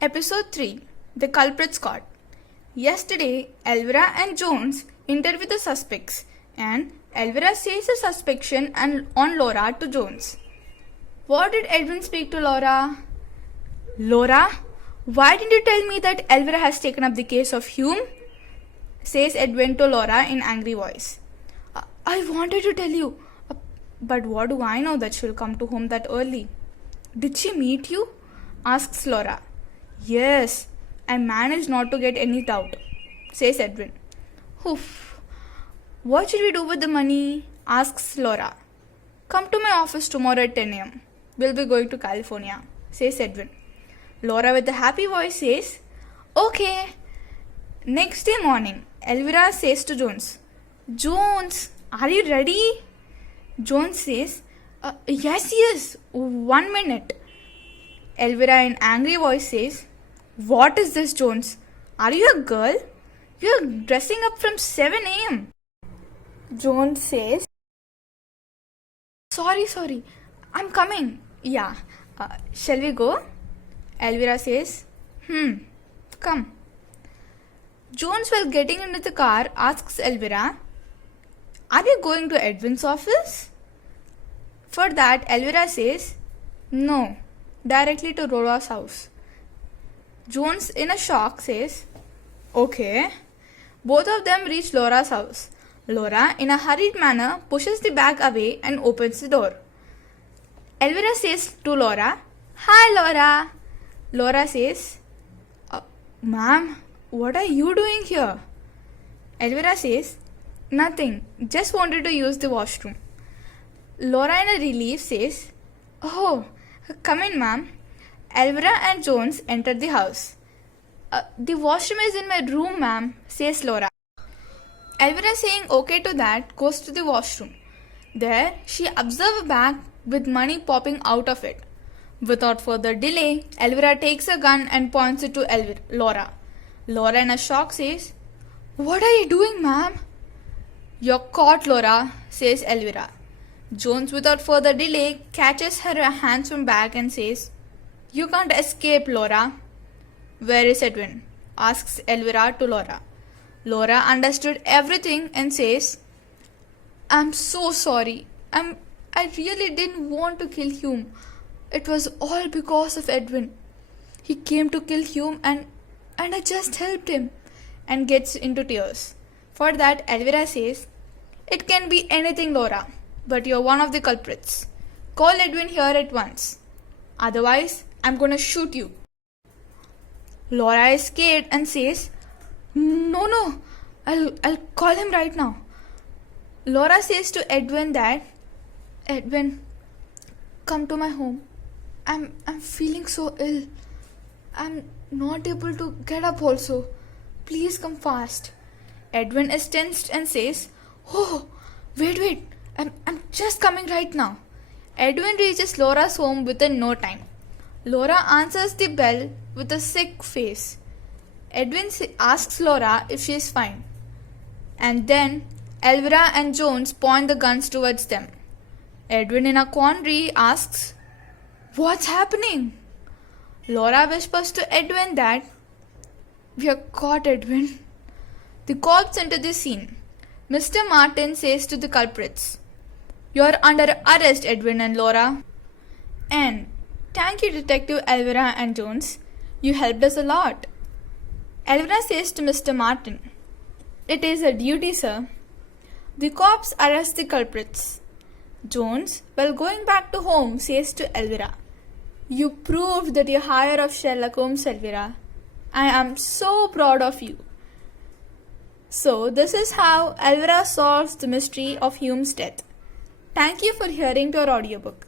Episode 3 The Culprits Caught. Yesterday, Elvira and Jones interview the suspects, and Elvira says the suspicion on Laura to Jones. What did Edwin speak to Laura? Laura, why didn't you tell me that Elvira has taken up the case of Hume? Says Edwin to Laura in angry voice. I wanted to tell you, but what do I know that she'll come to home that early? Did she meet you? Asks Laura. Yes, I managed not to get any doubt, says Edwin. Oof. What should we do with the money? Asks Laura. Come to my office tomorrow at 10 a.m. We'll be going to California, says Edwin. Laura with a happy voice says, Okay. Next day morning, Elvira says to Jones, Jones, are you ready? Jones says, Yes, 1 minute. Elvira in angry voice says, What is this, Jones? Are you a girl? You're dressing up from 7 a.m. Jones says, Sorry, I'm coming. Yeah, shall we go? Elvira says, come. Jones, while getting into the car, asks Elvira, Are you going to Edwin's office? For that, Elvira says, No, directly to Laura's house. Jones, in a shock, says, Okay. Both of them reach Laura's house. Laura, in a hurried manner, pushes the bag away and opens the door. Elvira says to Laura, Hi, Laura. Laura says, Ma'am, what are you doing here? Elvira says, Nothing, just wanted to use the washroom. Laura in a relief says, Oh, come in, ma'am. Elvira and Jones enter the house. The washroom is in my room, ma'am, says Laura. Elvira saying okay to that goes to the washroom. There, she observes a bag with money popping out of it. Without further delay, Elvira takes a gun and points it to Laura. Laura in a shock says, What are you doing, ma'am? You're caught, Laura, says Elvira. Jones, without further delay, catches her hands from back and says, You can't escape, Laura. Where is Edwin? Asks Elvira to Laura. Laura understood everything and says, I'm so sorry. I really didn't want to kill Hume. It was all because of Edwin. He came to kill Hume and I just helped him. And gets into tears. For that, Elvira says, It can be anything, Laura, but you're one of the culprits. Call Edwin here at once. Otherwise, I'm gonna shoot you. Laura is scared and says, No, I'll call him right now. Laura says to Edwin that, Edwin, come to my home. I'm feeling so ill. I'm not able to get up also. Please come fast. Edwin is tensed and says, Oh, wait, I'm just coming right now. Edwin reaches Laura's home within no time. Laura answers the bell with a sick face. Edwin asks Laura if she is fine. And then Elvira and Jones point the guns towards them. Edwin in a quandary asks, What's happening? Laura whispers to Edwin that, We are caught, Edwin. The cops enter the scene. Mr. Martin says to the culprits, You're under arrest, Edwin and Laura. And thank you, Detective Elvira and Jones. You helped us a lot. Elvira says to Mr. Martin, It is a duty, sir. The cops arrest the culprits. Jones, while going back to home, says to Elvira, You proved that you're higher of Sherlock Holmes, Elvira. I am so proud of you. So, this is how Elvira solves the mystery of Hume's death. Thank you for hearing to our audiobook.